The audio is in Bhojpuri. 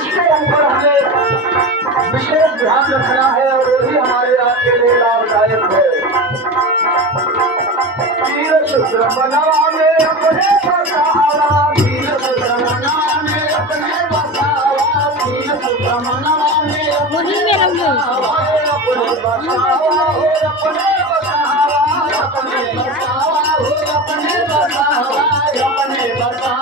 उसके ऊपर हमें विशेष ध्यान रखना है और वही हमारे आपके लिए लाभदायक है। तीर्थ भ्रमणवा में अपने बसावा, तीर्थ भ्रमणवा में अपने बसावा, तीर्थ भ्रमणवा में अपने बसावा, अपने बसावा हो अपने बसावा, अपने बसावा हो अपने बसावा, अपने बसावा